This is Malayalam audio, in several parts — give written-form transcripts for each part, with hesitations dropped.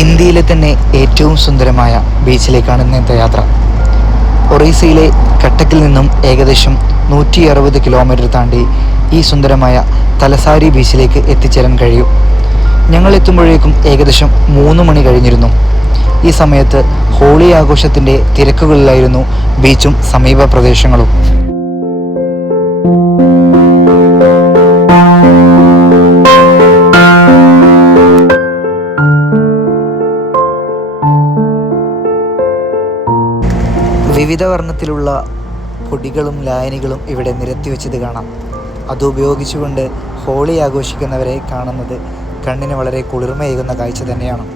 ഇന്ത്യയിലെ തന്നെ ഏറ്റവും സുന്ദരമായ ബീച്ചിലേക്കാണ് ഇന്നത്തെ യാത്ര. ഒറീസയിലെ കട്ടക്കിൽ നിന്നും ഏകദേശം 160 കിലോമീറ്റർ താണ്ടി ഈ സുന്ദരമായ തലസാരി ബീച്ചിലേക്ക് എത്തിച്ചേരാൻ കഴിയും. ഞങ്ങൾ എത്തുമ്പോഴേക്കും ഏകദേശം 3 മണി കഴിഞ്ഞിരുന്നു. ഈ സമയത്ത് ഹോളി ആഘോഷത്തിൻ്റെ തിരക്കുകളിലായിരുന്നു ബീച്ചും സമീപ പ്രദേശങ്ങളും. വിവിധ വർണ്ണത്തിലുള്ള പൊടികളും ലായനികളും ഇവിടെ നിരത്തി വെച്ചത് കാണാം. അതുപയോഗിച്ചുകൊണ്ട് ഹോളി ആഘോഷിക്കുന്നവരെ കാണുന്നത് കണ്ണിന് വളരെ കുളിർമയേകുന്ന കാഴ്ച തന്നെയാണ്.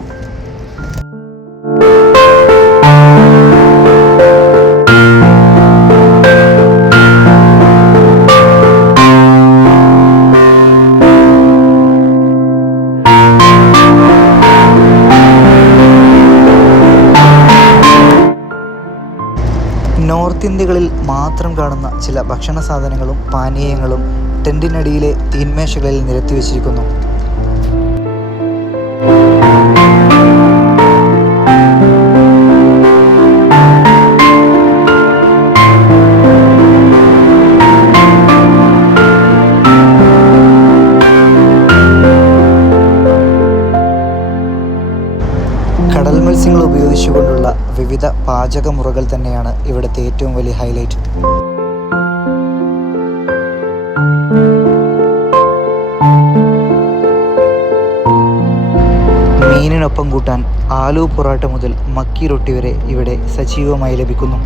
നോർത്ത് ഇന്ത്യകളിൽ മാത്രം കാണുന്ന ചില ഭക്ഷണ സാധനങ്ങളും പാനീയങ്ങളും ടെൻറ്റിനടിയിലെ തീന്മേശകളിൽ നിരത്തി വച്ചിരിക്കുന്നു. കടൽ മത്സ്യങ്ങൾ ഉപയോഗിച്ചുകൊണ്ടുള്ള വിവിധ പാചകമുറകൾ തന്നെയാണ് ഇവിടുത്തെ ഏറ്റവും വലിയ ഹൈലൈറ്റ്. മീനിനൊപ്പം കൂട്ടാൻ ആലു പൊറാട്ട മുതൽ മക്കി റൊട്ടി വരെ ഇവിടെ സജീവമായി ലഭിക്കുന്നു.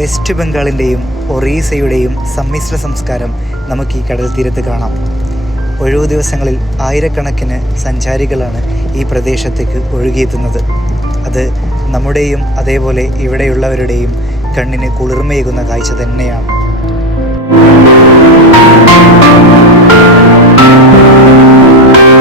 വെസ്റ്റ് ബംഗാളിൻ്റെയും ഒറീസയുടെയും സമ്മിശ്ര സംസ്കാരം നമുക്ക് ഈ കടൽ തീരത്ത് കാണാം. ഒഴിവു ദിവസങ്ങളിൽ ആയിരക്കണക്കിന് സഞ്ചാരികളാണ് ഈ പ്രദേശത്തേക്ക് ഒഴുകിയെത്തുന്നത്. അത് നമ്മുടെയും അതേപോലെ ഇവിടെയുള്ളവരുടെയും കണ്ണിന് കുളിർമയേകുന്ന കാഴ്ച തന്നെയാണ്.